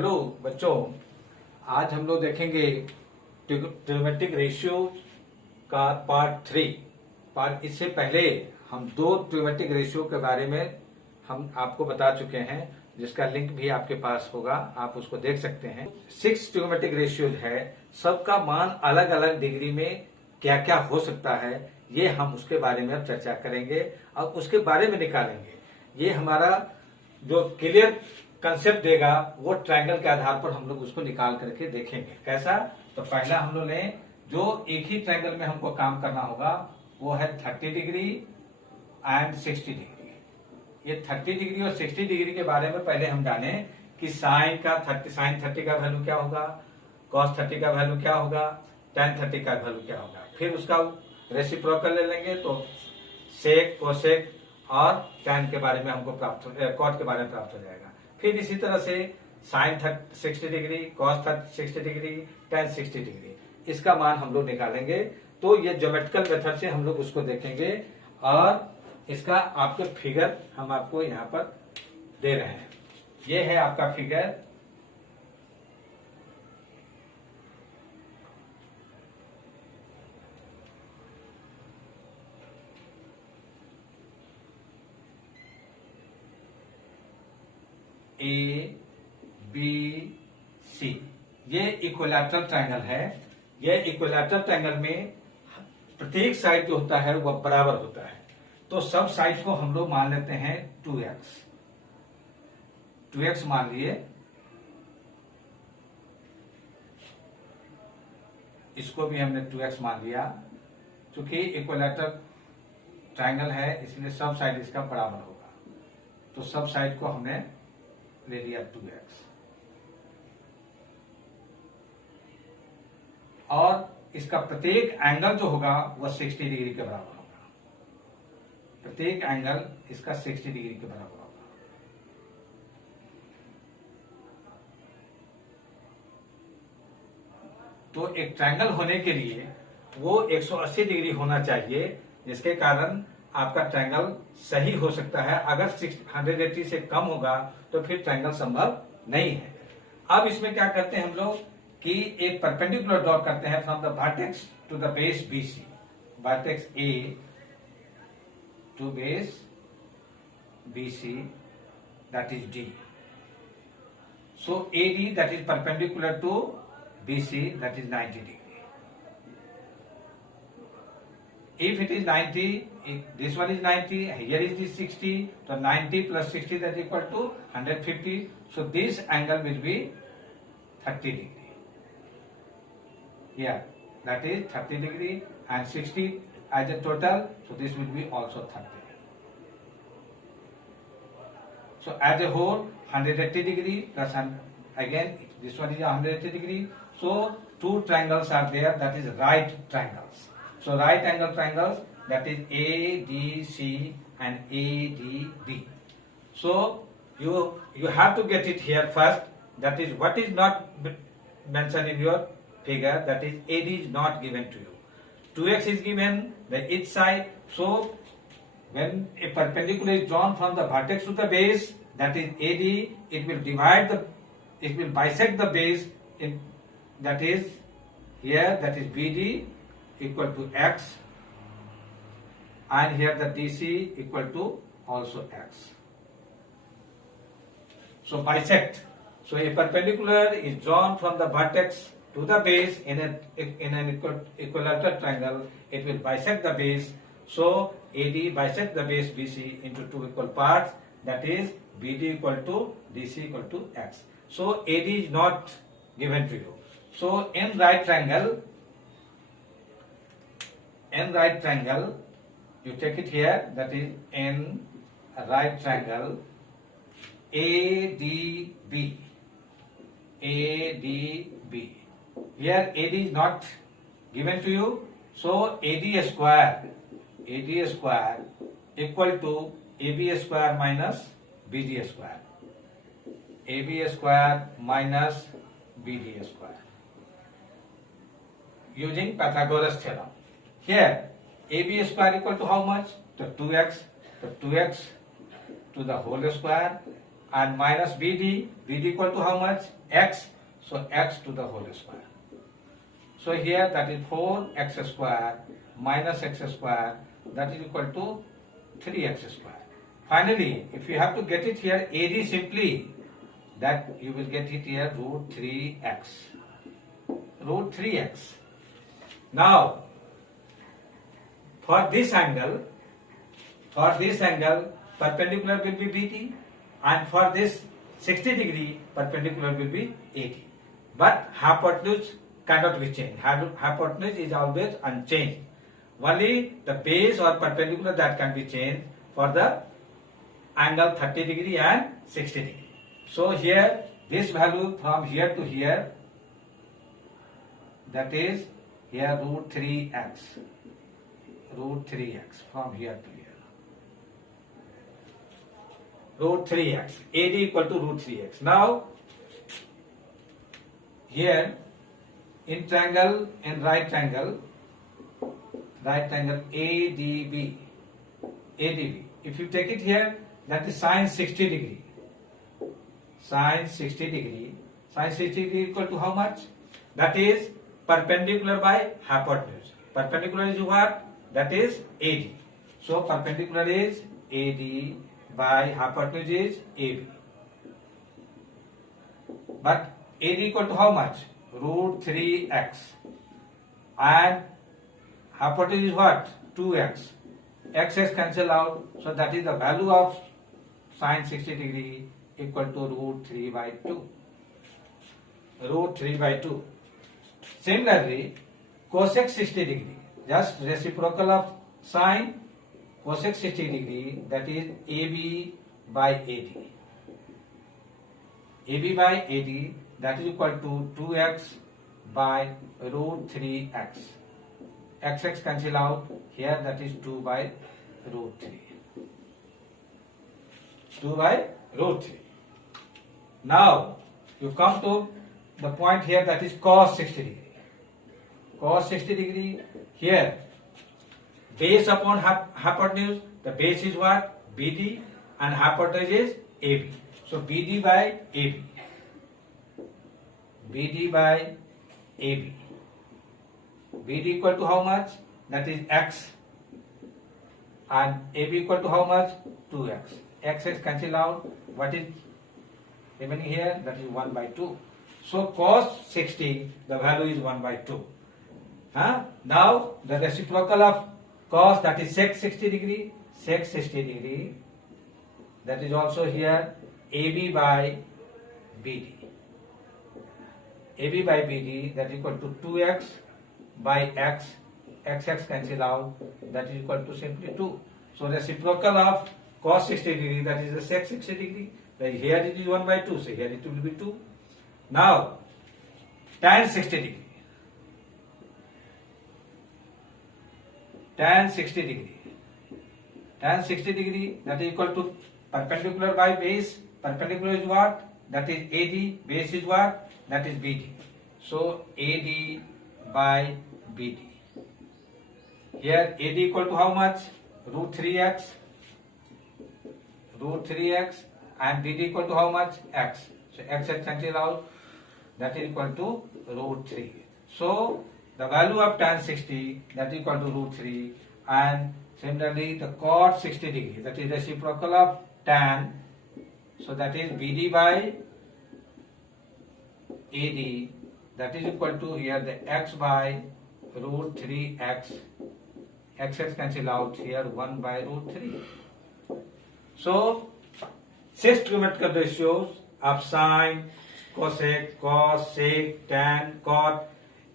Hello बच्चों, आज हम लोग देखेंगे ट्रिग्नोमेट्रिक रेशियो का पार्ट 3। इससे पहले हम दो ट्रिग्नोमेट्रिक रेशियो के बारे में हम आपको बता चुके हैं, जिसका लिंक भी आपके पास होगा, आप उसको देख सकते हैं। 6 ट्रिग्नोमेट्रिक रेशियोज है, सबका मान अलग अलग डिग्री में क्या क्या हो सकता है, ये हम उसके बारे में अब चर्चा करेंगे और उसके बारे में निकालेंगे। ये हमारा जो क्लियर कंसेप्ट देगा वो ट्रायंगल के आधार पर हम लोग उसको निकाल करके देखेंगे कैसा। तो पहला हम लोग ने जो एक ही ट्रायंगल में हमको काम करना होगा वो है 30 डिग्री एंड 60 डिग्री। ये 30 डिग्री और 60 डिग्री के बारे में पहले हम जाने कि साइन 30 का वैल्यू क्या होगा, cos 30 का वैल्यू क्या होगा, tan 30 का वैल्यू क्या होगा। फिर उसका रेसिप्रोकल ले लेंगे तो सेक, कोसेक और tan के बारे में हमको cot के बारे में प्राप्त हो जाएगा। फिर इसी तरह से sine 60 degree, cos 60 degree, tan 60 degree, इसका मान हम लोग निकालेंगे। तो ये ज्योमेट्रिकल मेथड से हम लोग उसको देखेंगे और इसका आपके फिगर हम आपको यहाँ पर दे रहे हैं। ये है आपका फिगर। ए बी सी, ये इक्विलैटरल ट्रायंगल है। ये इक्विलैटरल ट्रायंगल में प्रत्येक साइड जो होता है वह बराबर होता है। तो सब साइड को हम लोग मान लेते हैं 2x मान लिए, इसको भी हमने 2x मान लिया। क्योंकि इक्विलैटरल ट्रायंगल है इसलिए सब साइड इसका बराबर होगा, तो सब साइड को हमने ले लिया 2x। और इसका प्रत्येक एंगल जो होगा वह 60 डिग्री के बराबर होगा। प्रत्येक एंगल इसका 60 डिग्री के बराबर होगा। तो एक ट्रायंगल होने के लिए वो 180 डिग्री होना चाहिए, जिसके कारण आपका ट्रायंगल सही हो सकता है। अगर 180 से कम होगा तो फिर ट्रायंगल संभव नहीं है। अब इसमें क्या करते हैं हम लोग कि एक परपेंडिकुलर ड्रॉ करते हैं from the vertex to the base BC, vertex A to base BC, that is D. So AD, that is perpendicular to BC, that is 90 degree. If it is 90, if this one is 90, here is this 60, so 90 plus 60 that is equal to 150. So this angle will be 30 degree. Here, that is 30 degree and 60 as a total, so this will be also 30. So as a whole, 180 degree plus again this one is 180 degree. So two triangles are there, that is right triangles. So right angle triangles, that is ADC and ADB. So you have to get it here first. That is what is not mentioned in your figure, that is AD is not given to you. 2x is given by each side. So when a perpendicular is drawn from the vertex to the base, that is AD, it will bisect the base in, that is here, that is BD equal to x, and here the DC equal to also x. So bisect. So a perpendicular is drawn from the vertex to the base in an equilateral triangle. It will bisect the base. So AD bisect the base BC into two equal parts, that is BD equal to DC equal to x. So AD is not given to you. So in right triangle, you take it here, that is in a right triangle ADB. Here AD is not given to you, so AD square equal to AB square minus BD square. AB square minus BD square. Using Pythagoras theorem. Here AB square equal to how much? The 2x. The 2x to the whole square and minus BD. BD equal to how much? X. So x to the whole square. So here that is 4x square minus x square, that is equal to 3x square. Finally, if you have to get it here AD simply, that you will get it here root 3x. Root 3x. Now, for this angle, perpendicular will be BD, and for this 60 degree, perpendicular will be AD. But hypotenuse cannot be changed. Hypotenuse is always unchanged. Only the base or perpendicular that can be changed for the angle 30 degree and 60 degree. So here, this value from here to here, that is here root 3x. Root 3x from here to here. Root 3x. AD equal to root 3x. Now, here in triangle, in right triangle ADB. If you take it here, that is sine 60 degree. Sine 60 degree. Sine 60 degree equal to how much? That is perpendicular by hypotenuse. Perpendicular is what? That is AD. So perpendicular is AD by hypotenuse is AB. But AD equal to how much? Root 3x. And hypotenuse is what? 2x. X cancel out. So that is the value of sine 60 degree equal to root 3 by 2. Root 3 by 2. Similarly, cosec 60 degree. Just reciprocal of sine cosec 60 degree, that is AB by AD. AB by AD, that is equal to 2x by root 3x. X cancel out. Here that is 2 by root 3. 2 by root 3. Now, you come to the point here, that is cos 60 degree. Cos 60 degree, here, base upon hypotenuse, the base is what? BD, and hypotenuse is AB. So BD by AB. BD by AB. BD equal to how much? That is x. And AB equal to how much? 2x. X cancel out. What is remaining here? That is 1 by 2. So cos 60, the value is 1 by 2. Now the reciprocal of cos, that is sec 60 degree. Sec 60 degree. That is also here AB by BD. AB by BD, that is equal to 2x by x. X cancel out. That is equal to simply 2. So reciprocal of cos 60 degree, that is the sec 60 degree. Here it is 1 by 2. So here it will be 2. Now tan 60 degree. Tan 60 degree. Tan 60 degree, that is equal to perpendicular by base. Perpendicular is what? That is AD. Base is what? That is BD. So AD by BD. Here AD equal to how much? Root 3x. Root 3x. And BD equal to how much? X. So x cancel out. That is equal to root 3. So the value of tan 60, that is equal to root 3. And similarly the cot 60 degree, that is reciprocal of tan. So that is BD by AD, that is equal to here the x by root 3x. X cancel out, here 1 by root 3. So 6 trigonometric ratios of sine, cosec, cos, sec, tan, cot.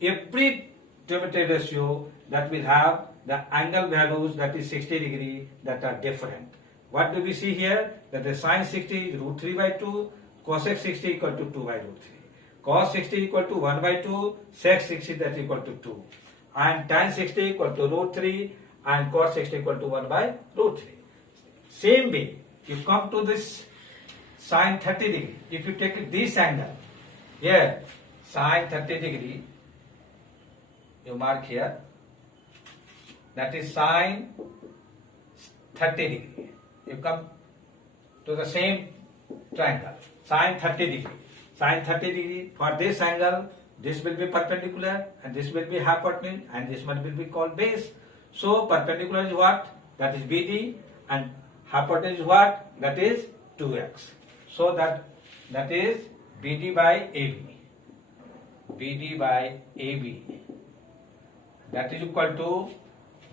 Every trigonometric ratio that will have the angle values, that is 60 degree, that are different. What do we see here? That the sine 60 is root 3 by 2, cosec 60 equal to 2 by root 3. Cos 60 equal to 1 by 2, sec 60 that is equal to 2. And tan 60 equal to root 3 and cos 60 equal to 1 by root 3. Same way, you come to this sine 30 degree. If you take this angle, here, sine 30 degree, you mark here, that is sine 30 degree. You come to the same triangle, sine 30 degree. Sine 30 degree, for this angle, this will be perpendicular and this will be hypotenuse and this one will be called base. So perpendicular is what? That is BD, and hypotenuse is what? That is 2x. So that is BD by AB. BD by AB. That is equal to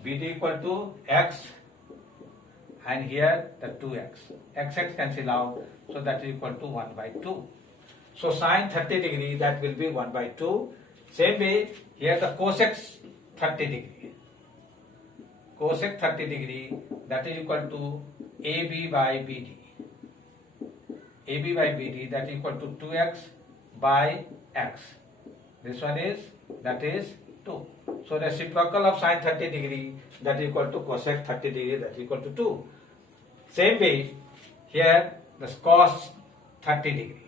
BD equal to x, and here the 2x. X cancel out, so that is equal to 1 by 2. So sine 30 degree, that will be 1 by 2. Same way, here the cosec 30 degree. Cosec 30 degree, that is equal to AB by BD. AB by BD, that is equal to 2x by x. This one is, that is 2. So reciprocal of sine 30 degree, that is equal to cosec 30 degree, that is equal to 2. Same way, here the cos 30 degree.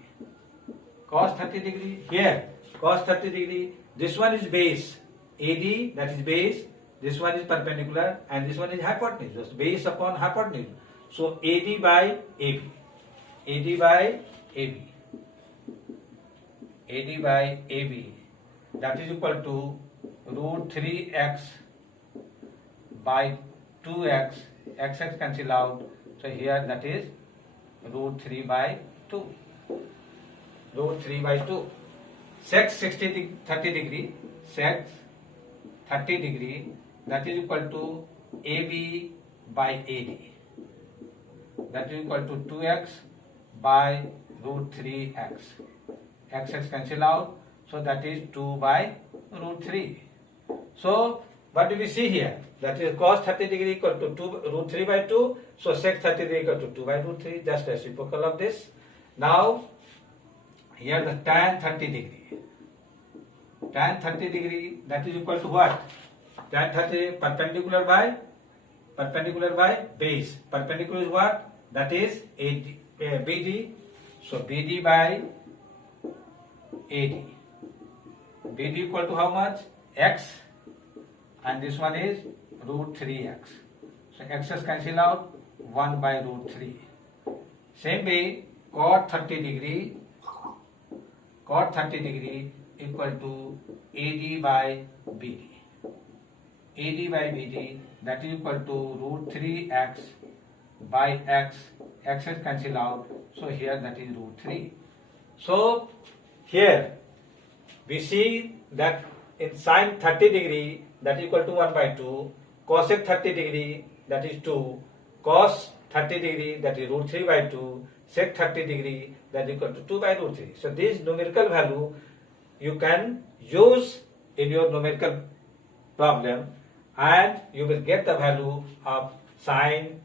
Cos 30 degree, here cos 30 degree, this one is base, AD, that is base, this one is perpendicular and this one is hypotenuse, just base upon hypotenuse. So AD by AB, AD by AB, AD by AB, that is equal to root 3x by 2x, x cancel out, so here that is root 3 by 2. Root 3 by 2. Sec 30 degree, sec 30 degree, that is equal to AB by AD. That is equal to 2x by root 3x. X cancel out, so that is 2 by root 3. So what do we see here? That is cos 30 degree equal to 2 root 3 by 2. So sec 30 degree equal to 2 by root 3, just reciprocal of this. Now here the tan 30 degree. Tan 30 degree, that is equal to what? Tan 30 perpendicular by base. Perpendicular is what? That is AD, BD. So BD by AD. BD equal to how much? X, and this one is root 3x. So x's cancel out, 1 by root 3. Same way, cot 30 degree equal to AD by BD. AD by BD, that is equal to root 3x by x. X is cancel out, so here that is root 3. So here we see that in sine 30 degree, that is equal to 1 by 2, cosec 30 degree, that is 2, cos 30 degree, that is root 3 by 2, sec 30 degree, that is equal to 2 by root 3. So this numerical value you can use in your numerical problem, and you will get the value of sine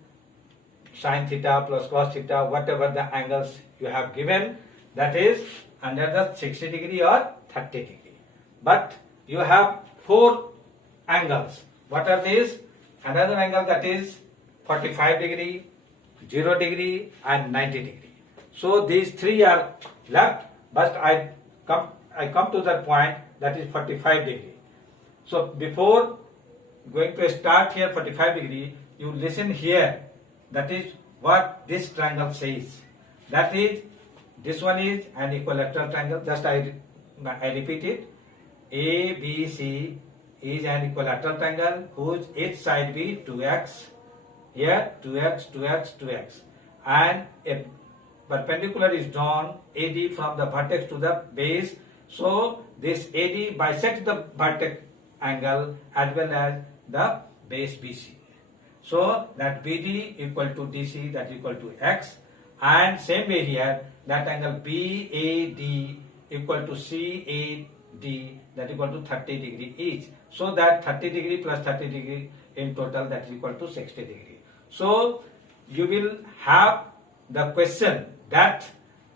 theta plus cos theta, whatever the angles you have given, that is under the 60 degree or 30 degree. But you have 4 angles. What are these? Another angle, that is 45 degree, 0 degree and 90 degree. So these 3 are left, but I come to that point, that is 45 degree. So before going to start here 45 degree, you listen here. That is what this triangle says. That is, this one is an equilateral triangle. Just I repeat it. ABC is an equilateral triangle whose each side be 2x. Here 2x, 2x, 2x. And a perpendicular is drawn AD from the vertex to the base. So this AD bisects the vertex angle as well as the base BC. So that BD equal to DC, that equal to x, and same way here that angle BAD equal to CAD, that equal to 30 degree each. So that 30 degree plus 30 degree in total, that is equal to 60 degree. So you will have the question that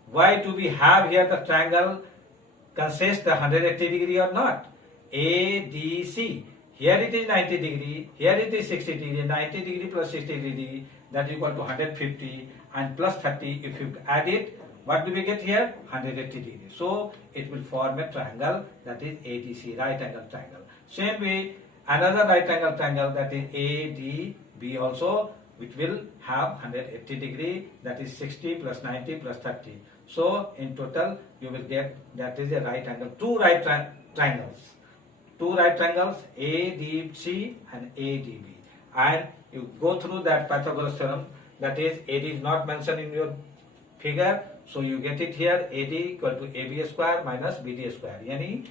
why do we have here the triangle consists the 180 degree or not? ADC. Here it is 90 degree, here it is 60 degree, 90 degree plus 60 degree, that is equal to 150, and plus 30, if you add it, what do we get here? 180 degree. So it will form a triangle, that is ADC, right angle triangle. Same way, another right angle triangle, that is ADB also which will have 180 degree, that is 60 plus 90 plus 30. So in total you will get, that is a right angle, two right triangles. Two right triangles, ADC and ADB. And you go through that Pythagoras theorem, that is AD is not mentioned in your figure, so you get it here, AD equal to AB square minus BD square, yani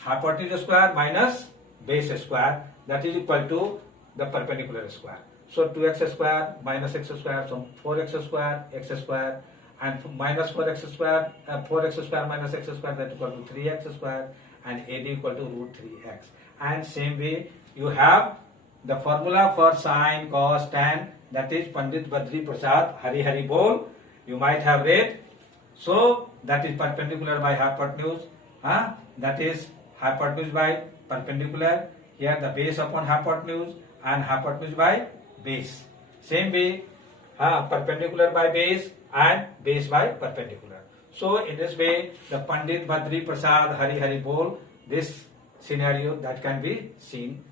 hypotenuse square minus base square, that is equal to the perpendicular square. So 2x square minus x square, so 4x square, x square, and minus 4x square, 4x square minus x square, that is equal to 3x square, and AD equal to root 3x. And same way you have the formula for sine, cos, tan, that is Pandit Badri Prasad Hari Hari Bol, you might have read. So that is perpendicular by hypotenuse, that is hypotenuse by perpendicular, here the base upon hypotenuse and hypotenuse by base. Same way perpendicular by base and base by perpendicular. So in this way the Pandit Badri Prasad Hari Hari Bol, this scenario that can be seen.